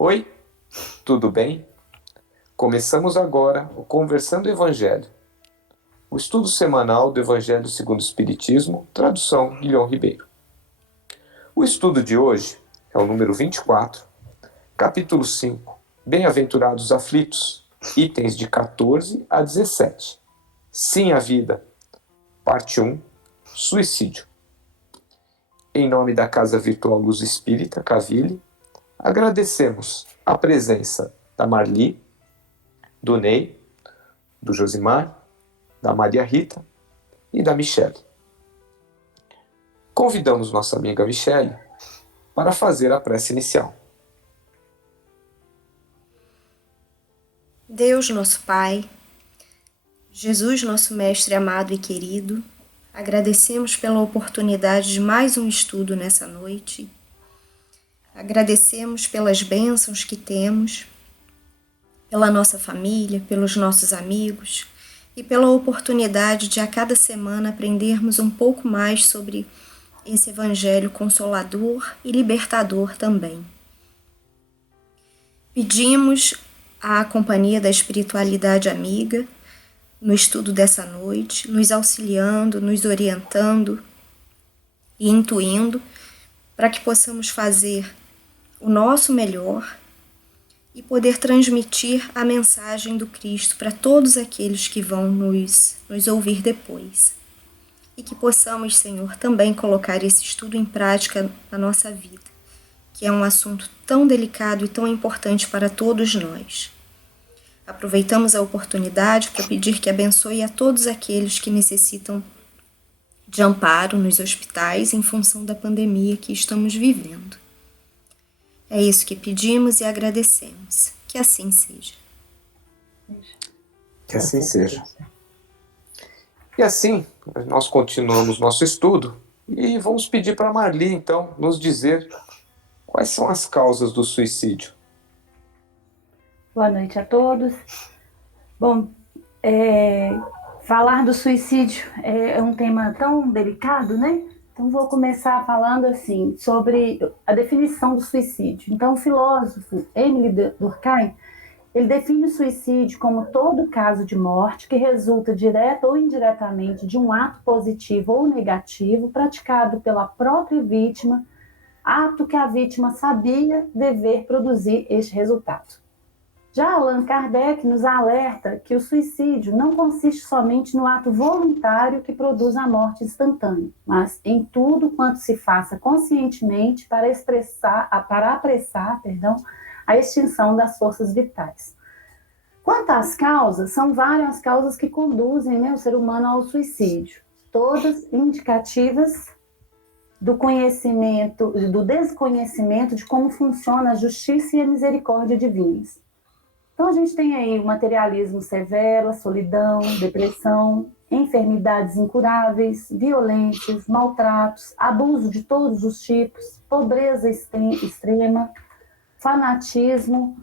Oi, tudo bem? Começamos agora o Conversando Evangelho, o estudo semanal do Evangelho segundo o Espiritismo, tradução Guilhom Ribeiro. O estudo de hoje é o número 24, capítulo 5, Bem-aventurados os aflitos, itens de 14 a 17. Sim à vida, parte 1, suicídio. Em nome da Casa Virtual Luz Espírita, Caville, agradecemos a presença da Marli, do Ney, do Josimar, da Maria Rita e da Michele. Convidamos nossa amiga Michele para fazer a prece inicial. Deus, nosso Pai, Jesus, nosso Mestre amado e querido, agradecemos pela oportunidade de mais um estudo nessa noite. Agradecemos pelas bênçãos que temos, pela nossa família, pelos nossos amigos e pela oportunidade de a cada semana aprendermos um pouco mais sobre esse Evangelho consolador e libertador também. Pedimos a companhia da espiritualidade amiga no estudo dessa noite, nos auxiliando, nos orientando e intuindo para que possamos fazer o nosso melhor e poder transmitir a mensagem do Cristo para todos aqueles que vão nos ouvir depois. E que possamos, Senhor, também colocar esse estudo em prática na nossa vida, que é um assunto tão delicado e tão importante para todos nós. Aproveitamos a oportunidade para pedir que abençoe a todos aqueles que necessitam de amparo nos hospitais em função da pandemia que estamos vivendo. É isso que pedimos e agradecemos. Que assim seja. Que assim seja. E assim, nós continuamos nosso estudo e vamos pedir para a Marli, então, nos dizer quais são as causas do suicídio. Boa noite a todos. Bom, falar do suicídio é um tema tão delicado, né? Então vou começar falando assim sobre a definição do suicídio. Então o filósofo Émile Durkheim, ele define o suicídio como todo caso de morte que resulta direta ou indiretamente de um ato positivo ou negativo praticado pela própria vítima, ato que a vítima sabia dever produzir este resultado. Já Allan Kardec nos alerta que o suicídio não consiste somente no ato voluntário que produz a morte instantânea, mas em tudo quanto se faça conscientemente para apressar a extinção das forças vitais. Quanto às causas, são várias as causas que conduzem, o ser humano ao suicídio, todas indicativas do desconhecimento de como funciona a justiça e a misericórdia divinas. Então, a gente tem aí o materialismo severo, a solidão, depressão, enfermidades incuráveis, violências, maltratos, abuso de todos os tipos, pobreza extrema, fanatismo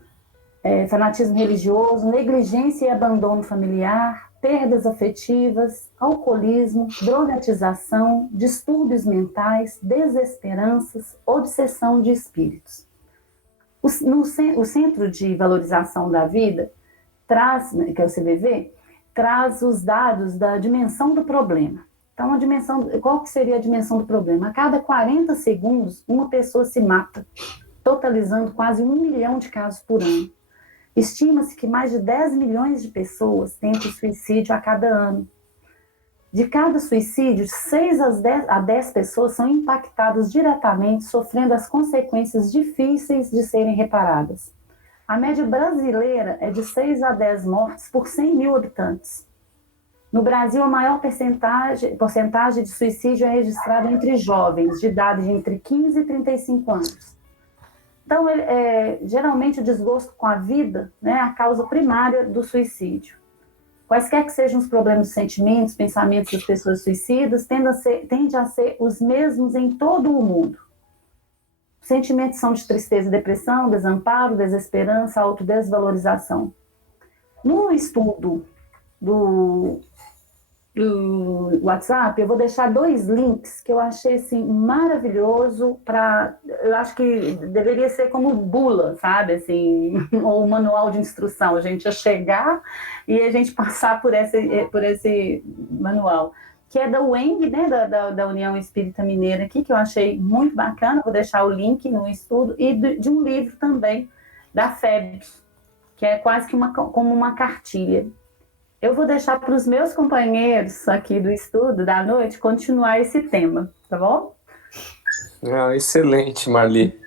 religioso, negligência e abandono familiar, perdas afetivas, alcoolismo, drogatização, distúrbios mentais, desesperanças, obsessão de espíritos. O Centro de Valorização da Vida traz, que é o CVV, traz os dados da dimensão do problema. Então, qual que seria a dimensão do problema? A cada 40 segundos, uma pessoa se mata, totalizando quase 1 milhão de casos por ano. Estima-se que mais de 10 milhões de pessoas tentam suicídio a cada ano. De cada suicídio, 6 a 10 pessoas são impactadas diretamente, sofrendo as consequências difíceis de serem reparadas. A média brasileira é de 6 a 10 mortes por 100 mil habitantes. No Brasil, a maior porcentagem de suicídio é registrada entre jovens, de idade de entre 15 e 35 anos. Então, geralmente, o desgosto com a vida, é a causa primária do suicídio. Quaisquer que sejam os problemas, sentimentos, pensamentos das pessoas suicidas, tende a ser os mesmos em todo o mundo. Sentimentos são de tristeza, depressão, desamparo, desesperança, autodesvalorização. No estudo do WhatsApp, eu vou deixar 2 links que eu achei assim, maravilhoso eu acho que deveria ser como bula, sabe? Assim, ou manual de instrução, a gente ia chegar e a gente passar por esse manual, que é da UENG, né, da União Espírita Mineira aqui, que eu achei muito bacana, vou deixar o link no estudo, e de um livro também, da FEB, que é quase que como uma cartilha. Eu vou deixar para os meus companheiros aqui do estudo da noite continuar esse tema, tá bom? Excelente, Marli.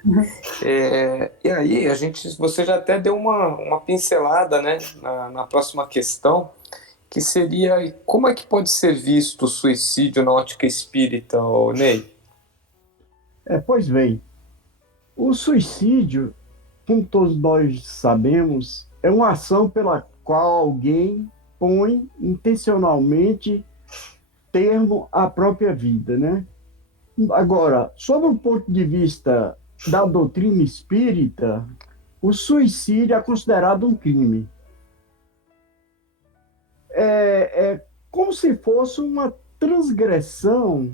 E aí, você já até deu uma pincelada, né, na próxima questão, que seria como é que pode ser visto o suicídio na ótica espírita, Ney? Pois bem, o suicídio, como todos nós sabemos, é uma ação pela qual alguém põe intencionalmente termo à própria vida, né? Agora, sob o ponto de vista da doutrina espírita, o suicídio é considerado um crime. É como se fosse uma transgressão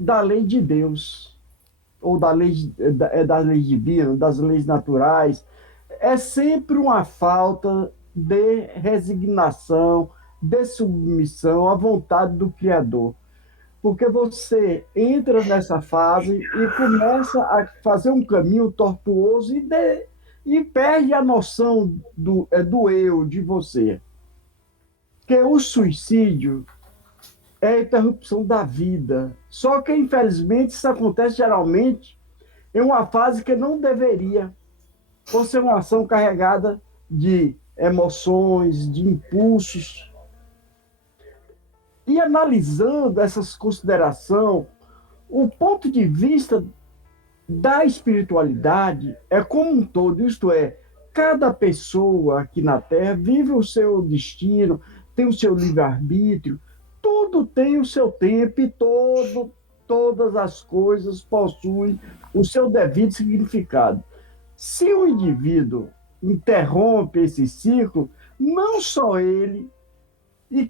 da lei de Deus, ou da lei divina, das leis naturais. É sempre uma falta de resignação, de submissão à vontade do Criador. Porque você entra nessa fase e começa a fazer um caminho tortuoso e perde a noção do eu, de você. Porque o suicídio é a interrupção da vida. Só que, infelizmente, isso acontece geralmente em uma fase que não deveria, por ser uma ação carregada de emoções, de impulsos. E analisando essas considerações, o ponto de vista da espiritualidade é como um todo, isto é, cada pessoa aqui na Terra vive o seu destino, tem o seu livre-arbítrio, tudo tem o seu tempo e todas as coisas possuem o seu devido significado. Se o indivíduo interrompe esse ciclo, não só ele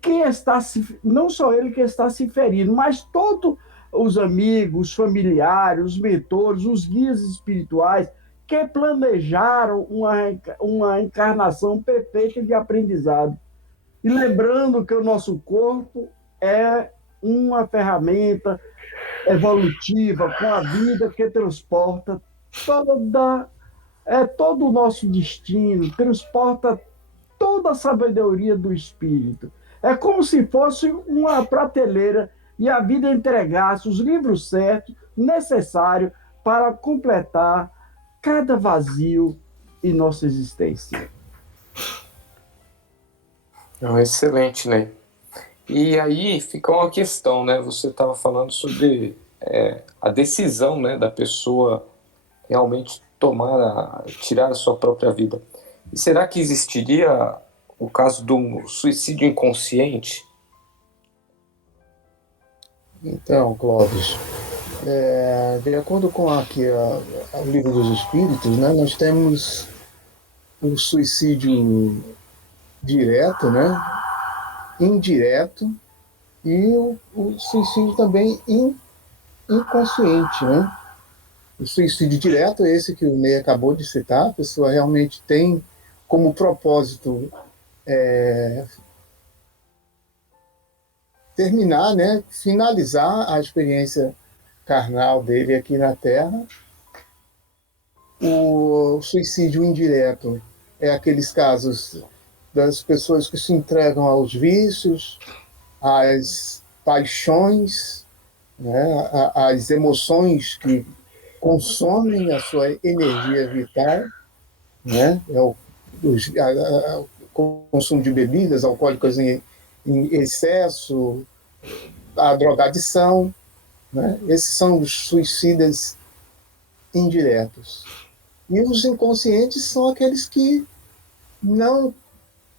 que está se ferindo, mas todos os amigos, os familiares, os mentores, os guias espirituais que planejaram uma encarnação perfeita de aprendizado. E lembrando que o nosso corpo é uma ferramenta evolutiva com a vida que transporta todo o nosso destino, transporta toda a sabedoria do espírito. É como se fosse uma prateleira e a vida entregasse os livros certos, necessários para completar cada vazio em nossa existência. Excelente, né? E aí fica uma questão, né? Você estava falando sobre a decisão, né, da pessoa realmente tirar a sua própria vida. E será que existiria o caso do suicídio inconsciente? Então, Clóvis, de acordo com aqui o Livro dos Espíritos, né, nós temos o suicídio direto, né, indireto, e o suicídio também inconsciente, né? O suicídio direto é esse que o Ney acabou de citar, a pessoa realmente tem como propósito terminar, né, finalizar a experiência carnal dele aqui na Terra. O suicídio indireto é aqueles casos das pessoas que se entregam aos vícios, às paixões, né, às emoções que consomem a sua energia vital, né, o consumo de bebidas alcoólicas em excesso, a drogadição, né? Esses são os suicidas indiretos. E os inconscientes são aqueles que não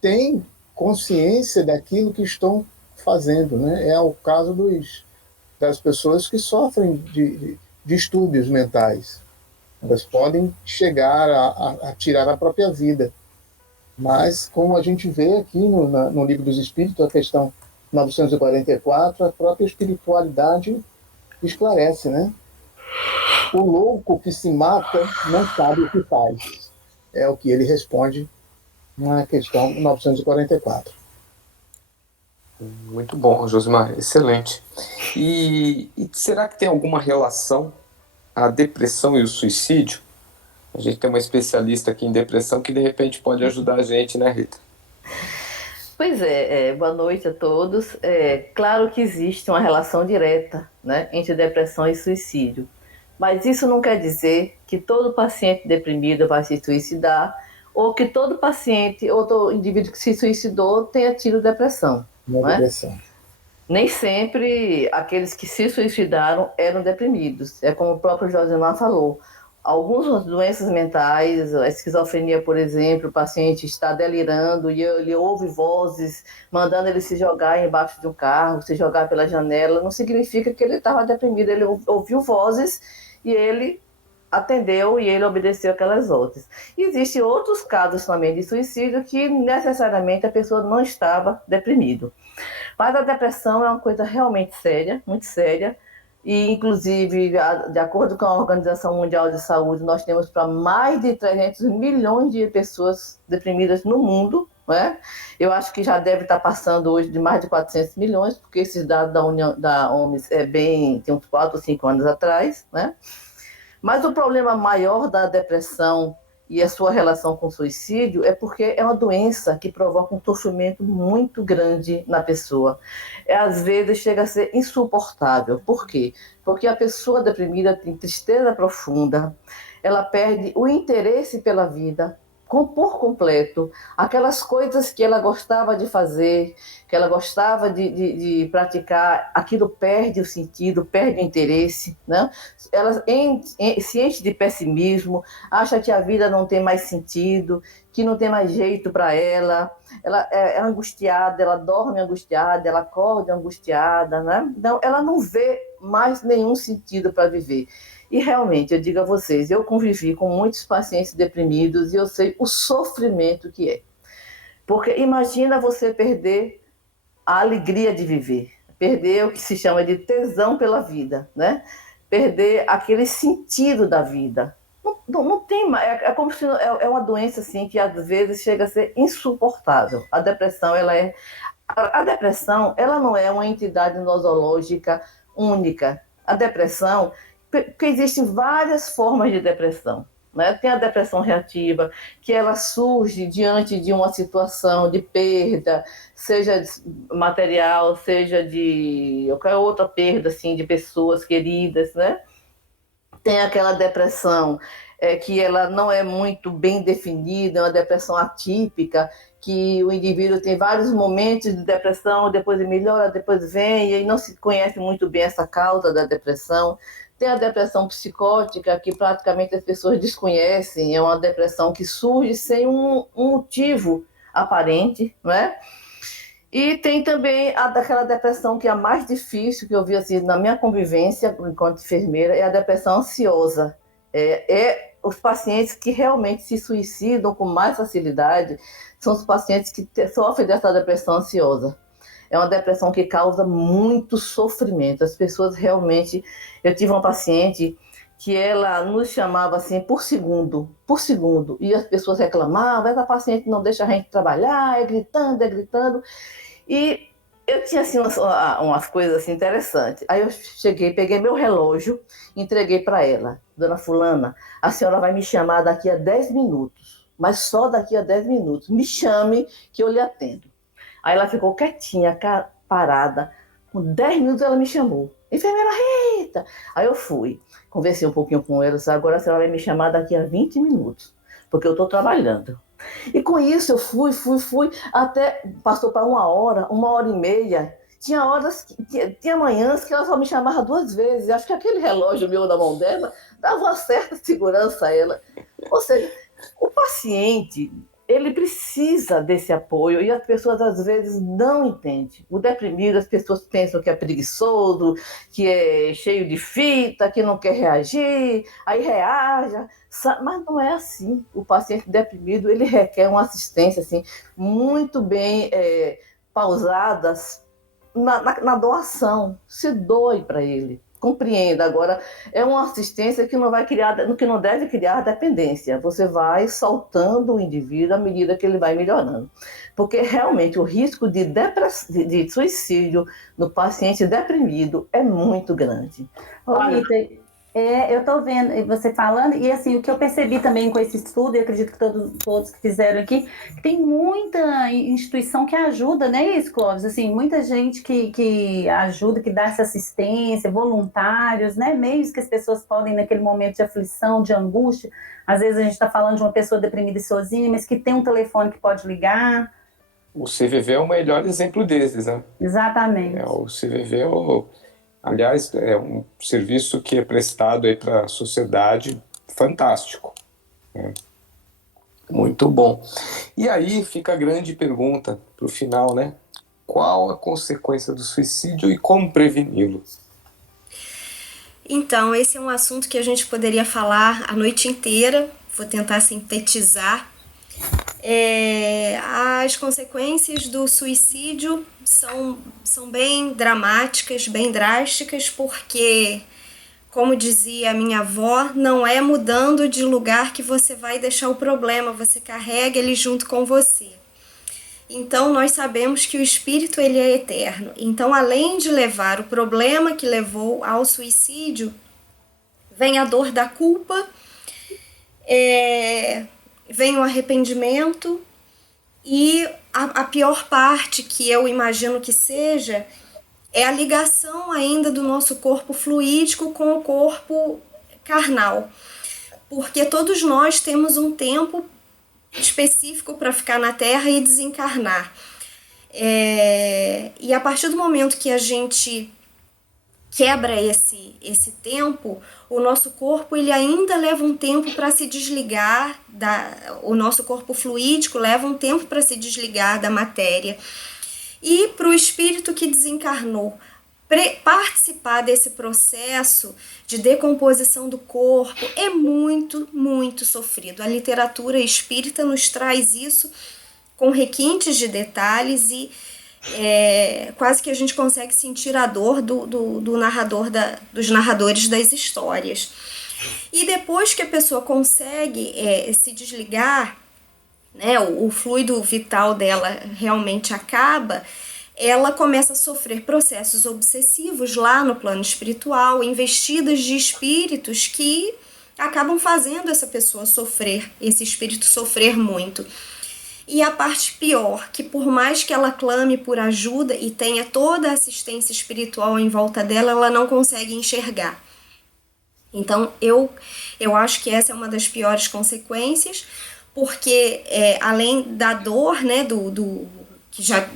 têm consciência daquilo que estão fazendo, né? É o caso das pessoas que sofrem de distúrbios mentais. Elas podem chegar a tirar a própria vida. Mas, como a gente vê aqui no Livro dos Espíritos, a questão 944, a própria espiritualidade esclarece, né? O louco que se mata não sabe o que faz. É o que ele responde na questão 944. Muito bom, Josimar, excelente. E será que tem alguma relação a depressão e o suicídio? A gente tem uma especialista aqui em depressão que de repente pode ajudar a gente, né, Rita? Pois boa noite a todos. Claro que existe uma relação direta, né, entre depressão e suicídio, mas isso não quer dizer que todo paciente deprimido vai se suicidar ou que todo paciente ou todo indivíduo que se suicidou tenha tido depressão. Não é depressão. Nem sempre aqueles que se suicidaram eram deprimidos. É como o próprio Josimar falou. Algumas doenças mentais, a esquizofrenia, por exemplo, o paciente está delirando e ele ouve vozes mandando ele se jogar embaixo de um carro, se jogar pela janela, não significa que ele estava deprimido, ele ouviu vozes e ele atendeu e ele obedeceu aquelas vozes. Existem outros casos também de suicídio que necessariamente a pessoa não estava deprimido. Mas a depressão é uma coisa realmente séria, muito séria, e inclusive, de acordo com a Organização Mundial de Saúde, nós temos para mais de 300 milhões de pessoas deprimidas no mundo, né? Eu acho que já deve estar passando hoje de mais de 400 milhões, porque esses dados da OMS tem uns 4 ou 5 anos atrás, né? Mas o problema maior da depressão e a sua relação com o suicídio é porque é uma doença que provoca um sofrimento muito grande na pessoa. Às vezes chega a ser insuportável. Por quê? Porque a pessoa deprimida tem tristeza profunda, ela perde o interesse pela vida por completo, aquelas coisas que ela gostava de fazer, que ela gostava de praticar, aquilo perde o sentido, perde o interesse, né? Ela se enche de pessimismo, acha que a vida não tem mais sentido, que não tem mais jeito para ela é angustiada, ela dorme angustiada, ela acorda angustiada, né? Então, ela não vê mais nenhum sentido para viver. E realmente, eu digo a vocês, eu convivi com muitos pacientes deprimidos e eu sei o sofrimento que é. Porque imagina você perder a alegria de viver, perder o que se chama de tesão pela vida, né? Perder aquele sentido da vida. Não tem mais, é como se é uma doença assim que às vezes chega a ser insuportável. A depressão, ela não é uma entidade nosológica única. A depressão, porque existem várias formas de depressão, né? Tem a depressão reativa, que ela surge diante de uma situação de perda, seja material, seja de qualquer outra perda assim, de pessoas queridas, né? Tem aquela depressão que ela não é muito bem definida, é uma depressão atípica, que o indivíduo tem vários momentos de depressão, depois melhora, depois vem, e aí não se conhece muito bem essa causa da depressão. Tem a depressão psicótica, que praticamente as pessoas desconhecem, é uma depressão que surge sem um motivo aparente, né? E tem também daquela depressão que é a mais difícil, que eu vi assim, na minha convivência enquanto enfermeira, é a depressão ansiosa. Os pacientes que realmente se suicidam com mais facilidade são os pacientes que sofrem dessa depressão ansiosa. É uma depressão que causa muito sofrimento. As pessoas realmente... Eu tive uma paciente que ela nos chamava assim por segundo, e as pessoas reclamavam, essa paciente não deixa a gente trabalhar, é gritando. E eu tinha assim, umas coisas assim, interessantes. Aí eu cheguei, peguei meu relógio, entreguei para ela. Dona fulana, a senhora vai me chamar daqui a 10 minutos, mas só daqui a 10 minutos. Me chame que eu lhe atendo. Aí ela ficou quietinha, parada. Com 10 minutos ela me chamou. Enfermeira Rita! Aí eu fui, conversei um pouquinho com ela, disse, agora a senhora vai me chamar daqui a 20 minutos, porque eu estou trabalhando. E com isso eu fui, até passou para 1h30. Tinha manhãs que ela só me chamava 2 vezes. Acho que aquele relógio meu na mão dela dava uma certa segurança a ela. Ou seja, o paciente, ele precisa desse apoio e as pessoas às vezes não entendem. O deprimido, as pessoas pensam que é preguiçoso, que é cheio de fita, que não quer reagir, aí reage, mas não é assim. O paciente deprimido, ele requer uma assistência assim, muito bem pausada na doação. Se doe para ele. Compreenda. Agora, é uma assistência que não vai criar, que não deve criar dependência. Você vai soltando o indivíduo à medida que ele vai melhorando. Porque realmente o risco de suicídio no paciente deprimido é muito grande. Ô, Rita, eu estou vendo você falando, e assim, o que eu percebi também com esse estudo, e acredito que todos que fizeram aqui, que tem muita instituição que ajuda, né, isso, Clóvis? Assim, muita gente que ajuda, que dá essa assistência, voluntários, né, meios que as pessoas podem, naquele momento de aflição, de angústia, às vezes a gente está falando de uma pessoa deprimida e sozinha, mas que tem um telefone que pode ligar. O CVV é o melhor exemplo desses, né? Exatamente. O CVV aliás, é um serviço que é prestado aí para a sociedade, fantástico, né? Muito bom. E aí fica a grande pergunta para o final, né? Qual a consequência do suicídio e como preveni-lo? Então, esse é um assunto que a gente poderia falar a noite inteira. Vou tentar sintetizar. As consequências do suicídio são bem dramáticas, bem drásticas, porque, como dizia a minha avó, não é mudando de lugar que você vai deixar o problema, você carrega ele junto com você. Então, nós sabemos que o espírito ele é eterno. Então, além de levar o problema que levou ao suicídio, vem a dor da culpa, vem o arrependimento e a pior parte, que eu imagino que seja, é a ligação ainda do nosso corpo fluídico com o corpo carnal. Porque todos nós temos um tempo específico para ficar na Terra e desencarnar. E a partir do momento que a gente quebra esse tempo, o nosso corpo ele ainda leva um tempo para se desligar, o nosso corpo fluídico leva um tempo para se desligar da matéria. E para o espírito que desencarnou participar desse processo de decomposição do corpo é muito, muito sofrido. A literatura espírita nos traz isso com requintes de detalhes e quase que a gente consegue sentir a dor do narrador, dos narradores das histórias. E depois que a pessoa consegue se desligar, né, o fluido vital dela realmente acaba, ela começa a sofrer processos obsessivos lá no plano espiritual, investidas de espíritos que acabam fazendo essa pessoa sofrer, esse espírito sofrer muito. E a parte pior, que por mais que ela clame por ajuda e tenha toda a assistência espiritual em volta dela, ela não consegue enxergar. Então, eu acho que essa é uma das piores consequências, porque além da dor, né,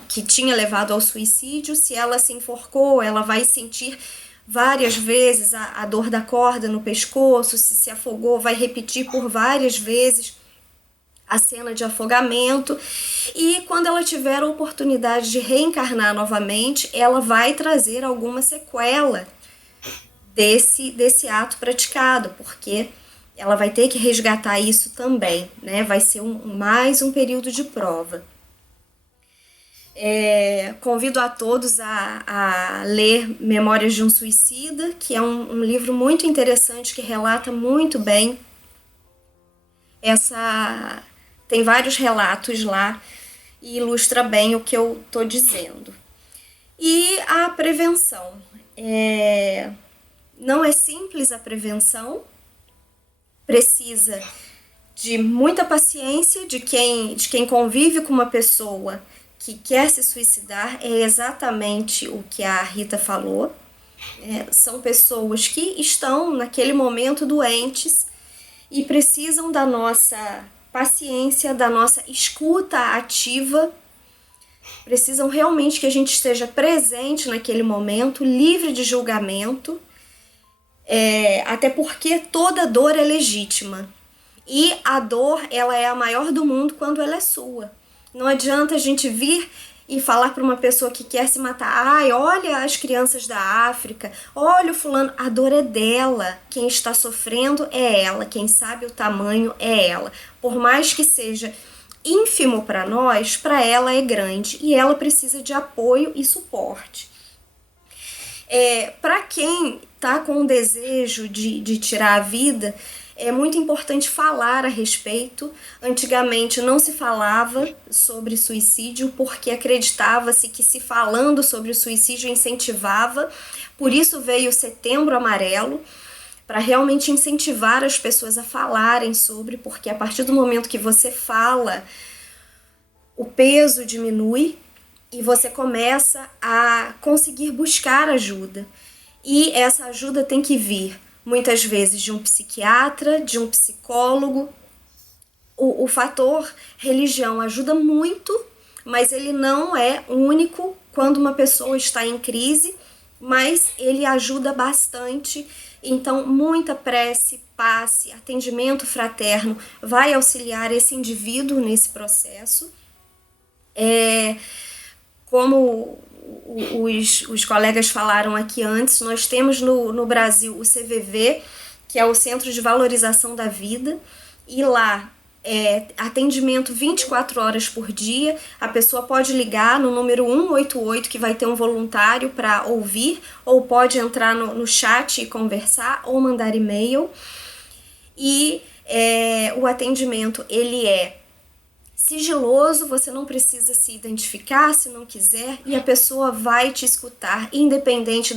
que tinha levado ao suicídio, se ela se enforcou, ela vai sentir várias vezes a dor da corda no pescoço, se afogou, vai repetir por várias vezes a cena de afogamento, e quando ela tiver a oportunidade de reencarnar novamente, ela vai trazer alguma sequela desse ato praticado, porque ela vai ter que resgatar isso também, né? Vai ser mais um período de prova. Convido a todos a ler Memórias de um Suicida, que é um livro muito interessante, que relata muito bem tem vários relatos lá e ilustra bem o que eu estou dizendo. E a prevenção. Não é simples a prevenção, precisa de muita paciência de quem convive com uma pessoa que quer se suicidar, é exatamente o que a Rita falou. São pessoas que estão naquele momento doentes e precisam da nossa paciência, da nossa escuta ativa, precisam realmente que a gente esteja presente naquele momento, livre de julgamento, até porque toda dor é legítima. E a dor, ela é a maior do mundo quando ela é sua. Não adianta a gente vir e falar para uma pessoa que quer se matar: ai, olha as crianças da África, olha o fulano. A dor é dela, quem está sofrendo é ela, quem sabe o tamanho é ela. Por mais que seja ínfimo para nós, para ela é grande e ela precisa de apoio e suporte. Para quem está com o desejo de tirar a vida, é muito importante falar a respeito. Antigamente não se falava sobre suicídio porque acreditava-se que se falando sobre o suicídio incentivava. Por isso veio o Setembro Amarelo, para realmente incentivar as pessoas a falarem sobre, porque a partir do momento que você fala, o peso diminui e você começa a conseguir buscar ajuda. E essa ajuda tem que vir, muitas vezes, de um psiquiatra, de um psicólogo. O fator religião ajuda muito, mas ele não é único quando uma pessoa está em crise, mas ele ajuda bastante. Então, muita prece, passe, atendimento fraterno vai auxiliar esse indivíduo nesse processo. Como os colegas falaram aqui antes, nós temos no Brasil o CVV, que é o Centro de Valorização da Vida, e lá atendimento 24 horas por dia. A pessoa pode ligar no número 188, que vai ter um voluntário para ouvir, ou pode entrar no chat e conversar, ou mandar e-mail. E o atendimento, ele é sigiloso, você não precisa se identificar se não quiser, e a pessoa vai te escutar, independente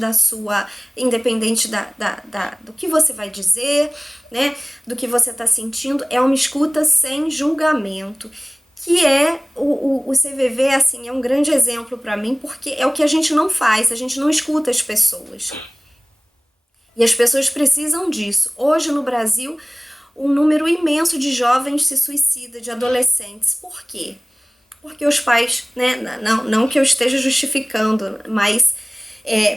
do que você vai dizer, né, do que você está sentindo. É uma escuta sem julgamento, que o CVV, assim, é um grande exemplo para mim, porque é o que a gente não faz, a gente não escuta as pessoas. E as pessoas precisam disso. Hoje no Brasil, um número imenso de jovens se suicida, de adolescentes. Por quê? Porque os pais, né, não que eu esteja justificando, mas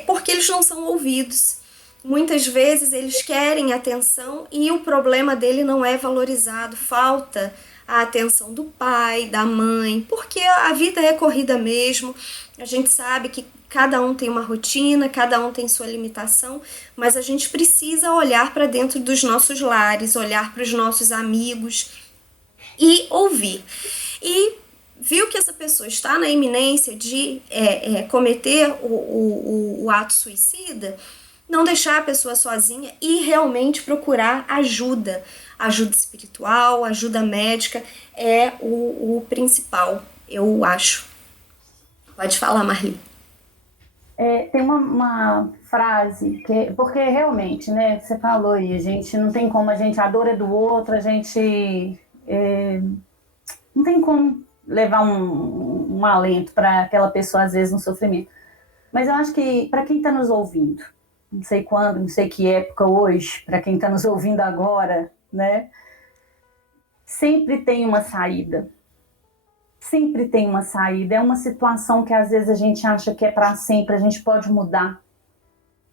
porque eles não são ouvidos. Muitas vezes eles querem atenção e o problema dele não é valorizado, falta a atenção do pai, da mãe, porque a vida é corrida mesmo. A gente sabe que cada um tem uma rotina, cada um tem sua limitação, mas a gente precisa olhar para dentro dos nossos lares, olhar para os nossos amigos e ouvir. E viu que essa pessoa está na iminência de cometer o ato suicida, não deixar a pessoa sozinha e realmente procurar ajuda. Ajuda espiritual, ajuda médica é o principal, eu acho. Pode falar, Marli. Tem uma frase, porque realmente, né, você falou aí, a gente não tem como, a dor é do outro, a gente não tem como levar um alento para aquela pessoa, às vezes, no sofrimento. Mas eu acho que, para quem está nos ouvindo, não sei quando, não sei que época hoje, para quem está nos ouvindo agora, né, sempre tem uma saída. Sempre tem uma saída. É uma situação que às vezes a gente acha que é para sempre, a gente pode mudar.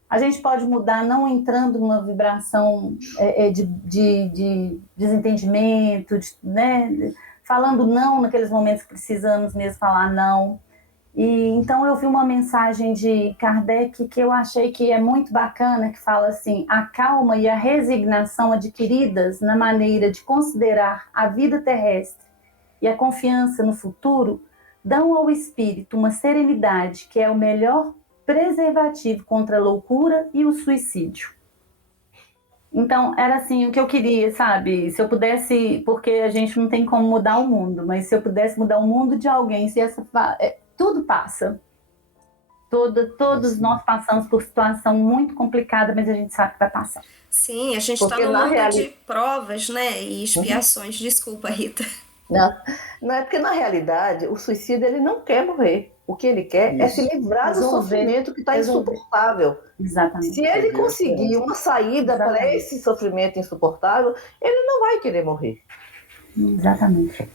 A gente pode mudar não entrando numa vibração de desentendimento, né? Falando não naqueles momentos que precisamos mesmo falar não. E então eu vi uma mensagem de Kardec que eu achei que é muito bacana, que fala assim: a calma e a resignação adquiridas na maneira de considerar a vida terrestre e a confiança no futuro dão ao espírito uma serenidade que é o melhor preservativo contra a loucura e o suicídio. Então, era assim o que eu queria, sabe? Se eu pudesse, porque a gente não tem como mudar o mundo, mas se eu pudesse mudar o mundo de alguém, tudo passa. Todos nós passamos por situação muito complicada, mas a gente sabe que vai passar. Sim, a gente está num mundo de provas, né, e expiações. Desculpa, Rita. Não é porque, na realidade, o suicida ele não quer morrer. O que ele quer é se livrar do sofrimento que está insuportável. Exatamente. Se ele conseguir uma saída para esse sofrimento insuportável, ele não vai querer morrer. Exatamente.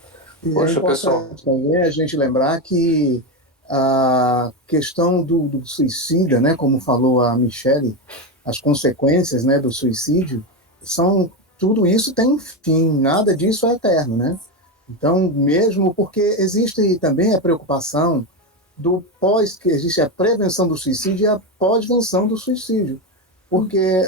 Poxa, pessoal, também a gente lembrar que a questão do suicida, né, como falou a Michele, as consequências, né, do suicídio são tudo isso tem um fim, nada disso é eterno, né? Então, mesmo porque existe também a preocupação do pós, que existe a prevenção do suicídio e a pós-venção do suicídio. Porque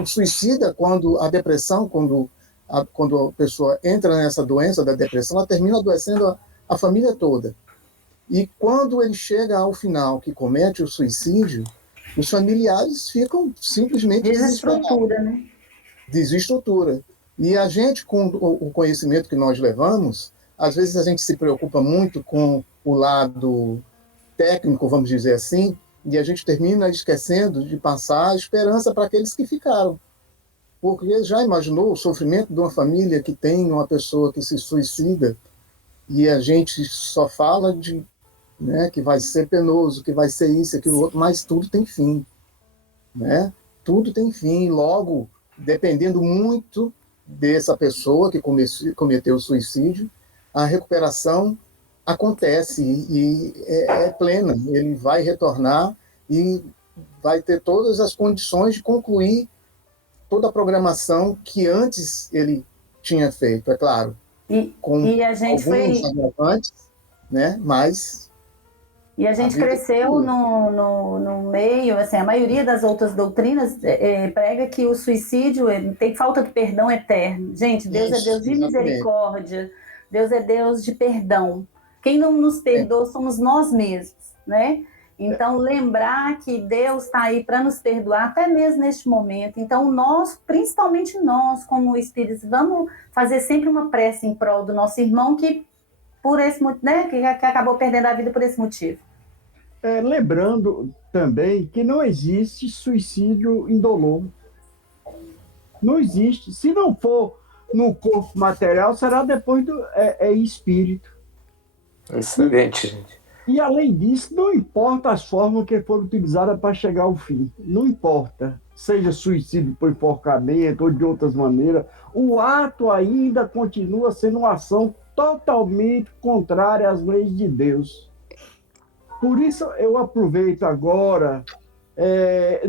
o suicida, quando a depressão, quando a pessoa entra nessa doença da depressão, ela termina adoecendo a família toda. E quando ele chega ao final, que comete o suicídio, os familiares ficam simplesmente desesperados. Desestrutura, né? Desestrutura. E a gente, com o conhecimento que nós levamos, às vezes a gente se preocupa muito com o lado técnico, vamos dizer assim, e a gente termina esquecendo de passar a esperança para aqueles que ficaram. Porque já imaginou o sofrimento de uma família que tem uma pessoa que se suicida e a gente só fala de, né, que vai ser penoso, que vai ser isso, aquilo outro, mas tudo tem fim, né? Tudo tem fim. Logo, dependendo muito dessa pessoa que cometeu o suicídio, a recuperação acontece e é plena. Ele vai retornar e vai ter todas as condições de concluir toda a programação que antes ele tinha feito, é claro. Com E a gente alguns agravantes, né? Mas e a gente cresceu no meio, assim, a maioria das outras doutrinas prega que o suicídio tem falta de perdão eterno. Gente, Deus é Deus de misericórdia, Deus é Deus de perdão. Quem não nos perdoa somos nós mesmos, né? Então, lembrar que Deus está aí para nos perdoar, até mesmo neste momento. Então, nós, principalmente nós, como espíritos, vamos fazer sempre uma prece em prol do nosso irmão que, por esse, né, que acabou perdendo a vida por esse motivo. Lembrando também que não existe suicídio indolor. Não existe. Se não for no corpo material, será depois do espírito. Excelente, gente. E, além disso, não importa as formas que foram utilizadas para chegar ao fim. Não importa. Seja suicídio por enforcamento ou de outras maneiras, o ato ainda continua sendo uma ação totalmente contrária às leis de Deus. Por isso, eu aproveito agora,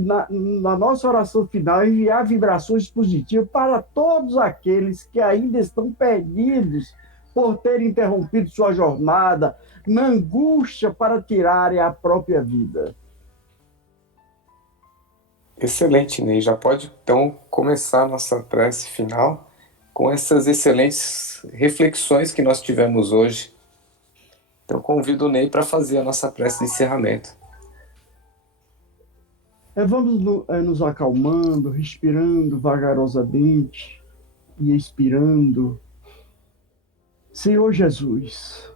na nossa oração final, enviar vibrações positivas para todos aqueles que ainda estão perdidos por terem interrompido sua jornada, na angústia para tirarem a própria vida. Excelente, Ney. Já pode, então, começar a nossa prece final com essas excelentes reflexões que nós tivemos hoje. Então, convido o Ney para fazer a nossa prece de encerramento. Vamos nos acalmando, respirando vagarosamente e expirando. Senhor Jesus,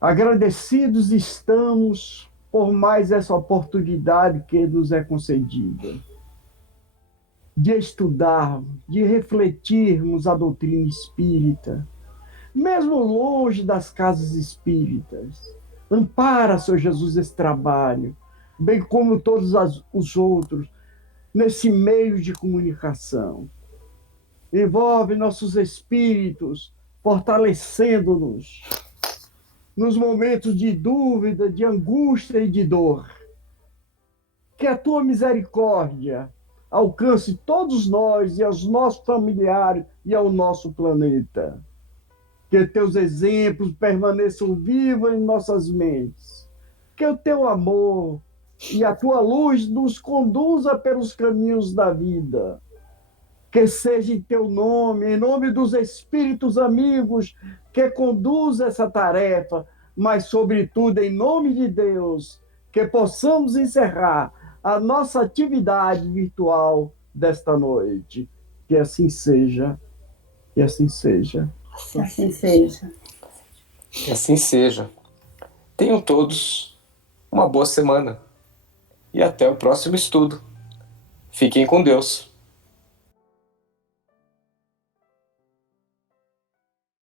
agradecidos estamos por mais essa oportunidade que nos é concedida de estudarmos, de refletirmos a doutrina espírita, mesmo longe das casas espíritas. Ampara, Senhor Jesus, esse trabalho, bem como todos os outros, nesse meio de comunicação. Envolve nossos espíritos, fortalecendo-nos nos momentos de dúvida, de angústia e de dor. Que a tua misericórdia alcance todos nós e aos nossos familiares e ao nosso planeta. Que teus exemplos permaneçam vivos em nossas mentes. Que o teu amor e a tua luz nos conduza pelos caminhos da vida. Que seja em teu nome, em nome dos espíritos amigos que conduzem essa tarefa, mas, sobretudo, em nome de Deus, que possamos encerrar a nossa atividade virtual desta noite. Que assim seja, que assim seja. Que assim seja. Que assim seja. Tenham todos uma boa semana e até o próximo estudo. Fiquem com Deus.